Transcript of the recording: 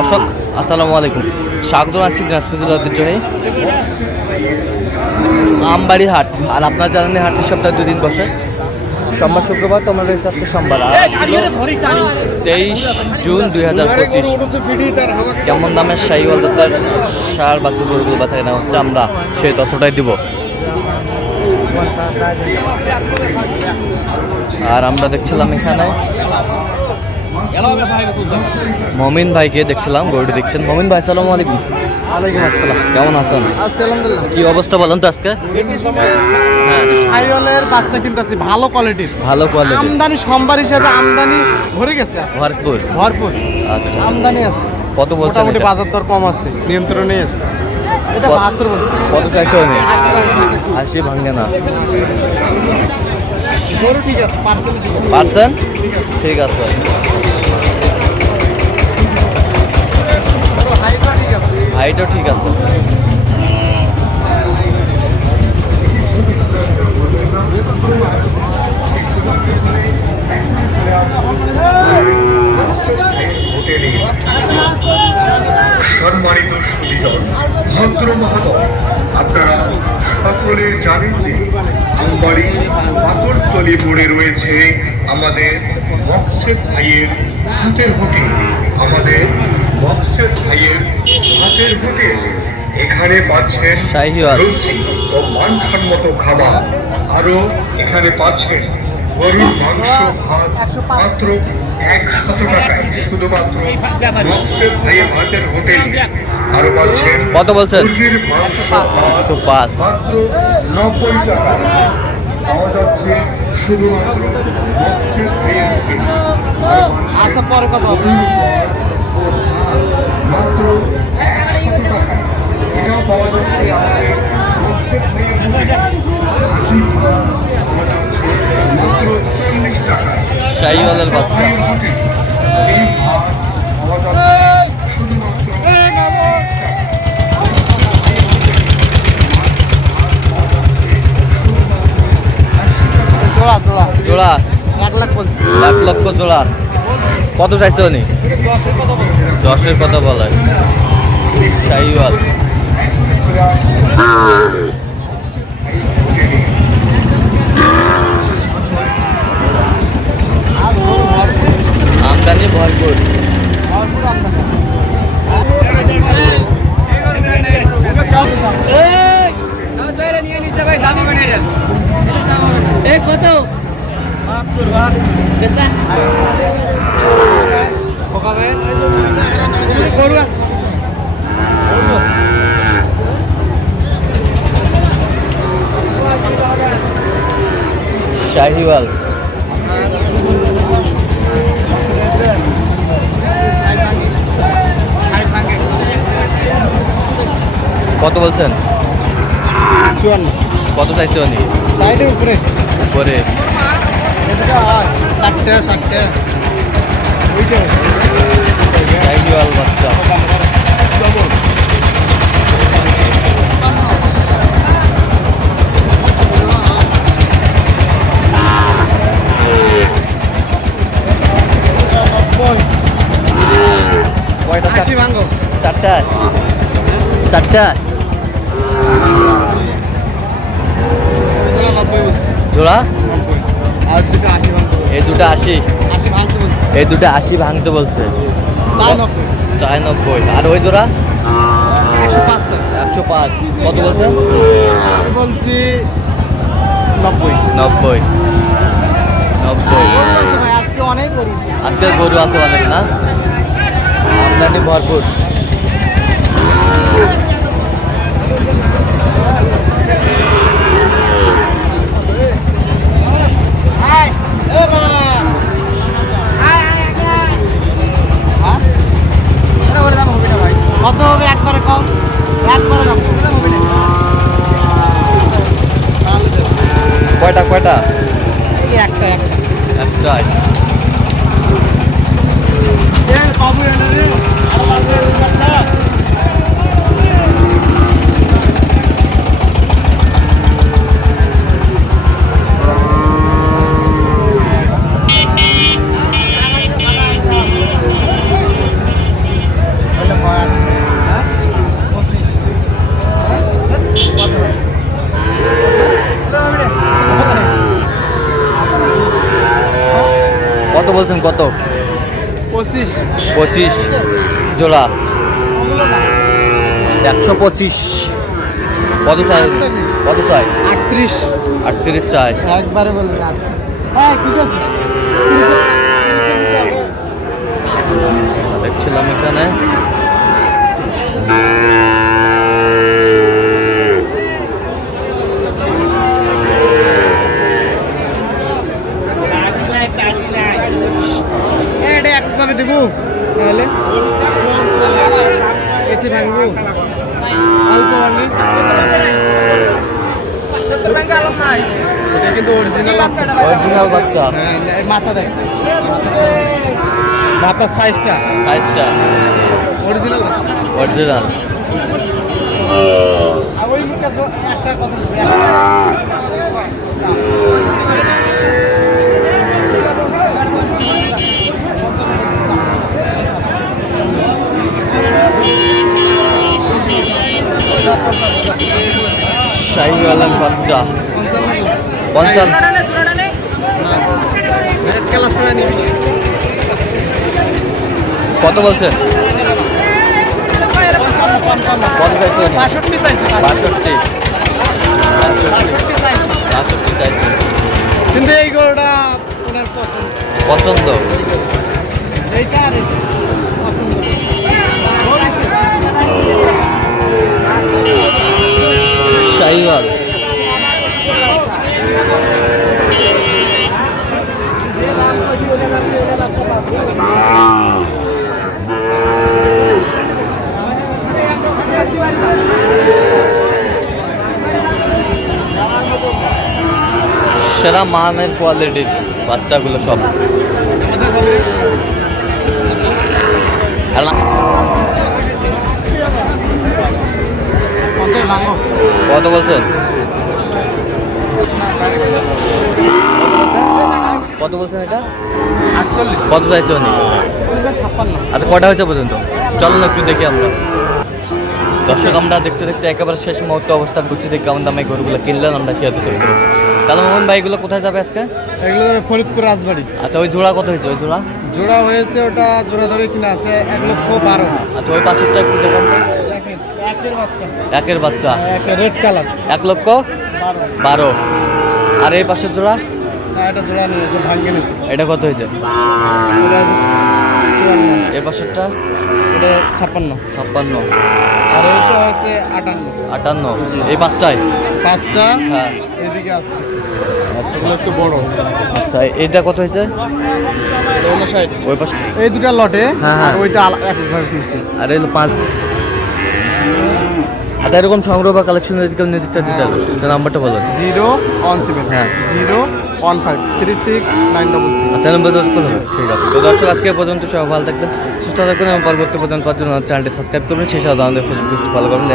দর্শক, আসসালামু আলাইকুম। স্বাগত আছি দিনাজপুর ঐতিহ্যবাহী আমবাড়ি হাট আর আপনার জানেন হাটের সপ্তাহে দুদিন বসে। সোমবার, শুক্রবার তোমরা রয়েছে আজকে সোমবার। তেইশ জুন দুই হাজার পঁচিশ। কেমন দামের শাহী বাজার সার বাছুর গরুগুলো বাছাই না হচ্ছে আমরা সেই তথ্যটাই দিব। আর আমরা দেখছিলাম এখানে মমিন ভাইকে দেখছিলাম গরুটি দেখছেন। মমিন ভাই সালাম আলাইকুম। ওয়ালাইকুম আসসালাম। কেমন আছেন? আছি আলহামদুলিল্লাহ। কি অবস্থা বলেন তো আজকে? হ্যাঁ সাইওয়ালের বাচ্চা কিনতেছি ভালো কোয়ালিটির ভালো কোয়ালিটি আমদানি সোমবার হিসেবে আমদানি ভরে গেছে ভরপুর? ভরপুর। আচ্ছা। আমদানি আছে। কত বলছেন মোটামুটি বাজার দর কম আছে নিয়ন্ত্রণে আছে। এটা বলছে। কত চাইছো ভাঙে। না। গরু ঠিক আছে পার্সেল ঠিক আছে। ঠিক আছে গরু হাইটও ঠিক আছে হাইটও ঠিক আছে। ভদ্র আপনারা জানেন যে রয়েছে আমাদের বক্সের ভাইয়ের হাতের হোটেল। আমাদের বক্সের ভাইয়ের হাতের হোটেল এখানে পাচ্ছেন। লস্যি ও মানসম্মত খাবার আরও এখানে পাচ্ছেন গরুর মাংস ভাত মাত্র একশত টাকায় শুধুমাত্র বক্সের ভাইয়ের হাতের হোটেল। আরও পাচ্ছেন কত বলছেন? মুরগির মাংস ভাত একশো পাঁচ। মাত্র নব্বই টাকা। পাওয়া যাচ্ছে শুধুমাত্র বক্সের ভাইয়ের হোটেল। আচ্ছা পরে কথা হবে। মাত্র এটাও পাওয়া যাচ্ছে আমাদের শাহিওয়ালের বাচ্চা। জোড়া জোড়া। জোড়া। এক বলছি এক লক্ষ জোড়া। কত চাইছো উনি? দশের কথা বলা। শাহিওয়াল আজ গরু ভরপুর আমদানি ভরপুর ভরপুর আমদানি গরু আছে শাহিওয়াল। কত বলছেন? চুয়ান্ন। কত চাইছে উনি সাইডের উপরে। উপরে। চারটে চারটে ওইটা শাহিওয়াল বাচ্চা কয়টা? আশি ভাঙ্গো চারটা? চারটা? জোড়া আর দুটো আশি এই দুটো আশি? আশি ভাঙতে বলছি। এই দুটো আশি ভাঙতে বলছে। চার নব্বই। আর ওই জোড়া? একশো পাঁচ। একশো পাঁচ। কত বলছে? বলছি নব্বই। নব্বই। নব্বই। আজকে অনেক গরু। আজকে গরু আছে অনেক না? আমদানি ভরপুর। কত হবে একবারে কম একবারে কম কয়টা? কয়টা একটা একটা। একটাই। বলছেন কত? পঁচিশ। পঁচিশ। জোড়া? একশো পঁচিশ। কত চাই? কত চাই? আটত্রিশ। আটত্রিশ চাই। একবারে বলবেন হ্যাঁ ঠিক আছে। দেখছিলাম এখানে। কিন্তু অরিজিনাল বাচ্চা। অরিজিনাল বাচ্চা। হ্যাঁ মাথা দেখ। মাথা সাইজটা সাইজটা অরিজিনাল অরিজিনাল একটা কথা শাহিওয়ালার বাচ্চা পঞ্চান্ন কত বলছেন পঞ্চাশ বাষট্টি চাইছে। বাষট্টি। বাষট্টি চাইছে। বাষট্টি চাইছে। কিন্তু এই গরুটা ওনার পছন্দ। পছন্দ? এইটা আর এইটা পছন্দ। শাহিওয়াল। সেরা মানের কোয়ালিটির বাচ্চাগুলো সব। কত বলছেন কত বলছেন এটা? কত চাইছে উনি? আচ্ছা কটা হয়েছে পর্যন্ত? চলো একটু দেখি আমরা। দর্শক আমরা দেখতে দেখতে একেবারে শেষ মুহূর্ত অবস্থান করছি। দেখি কেমন দামে গরুগুলো কিনলেন আমরা শেয়ার করতে পারব তাহলে মোহন ভাই এগুলো কোথায় যাবে আজকে? এগুলো যাবে ফরিদপুর রাজবাড়ি। আচ্ছা ওই জোড়া কত হয়েছে? ওই জোড়া? জোড়া হয়েছে ওটা জোড়া ধরে কিনা আছে এক লক্ষ বারো। আচ্ছা ওই পাশেরটা একটু দেখান একের বাচ্চা। একের বাচ্চা। একটা রেড কালার এক লক্ষ বারো। আর এই পাশের জোড়া? এটা জোড়া নিয়েছে ভাঙ্গে নিয়েছে। এটা কত হয়েছে? এই পাশেরটা? এটা ছাপ্পান্ন। ছাপ্পান্ন। আর এটা হচ্ছে আটান্ন। আটান্ন। এই পাঁচটায়? পাঁচটা হ্যাঁ। এদিকে আছে এগুলো একটু বড়। আচ্ছা এটা কত হয়েছে? ওই পাশ এই দুটা লটে হ্যাঁ, হ্যাঁ। ওইটা একভাবে কিনছি। আর পাঁচ আচ্ছা এরকম সংগ্রহ বা কালেকশন যদি কেউ নিতে চান দিতে হবে নাম্বারটা বলুন জিরো ওয়ান সেভেন হ্যাঁ। Zero one five three six nine আচ্ছা নম্বর দশ করুন। ঠিক আছে। তো দর্শক, আজকে পর্যন্ত সবাই ভালো থাকবেন, সুস্থ থাকবেন এবং পরবর্তী পর্যন্ত পাওয়ার জন্য চ্যানেলটি সাবস্ক্রাইব করবেন। সেই সাথে আমাদের ফেসবুক ফলো করবেন।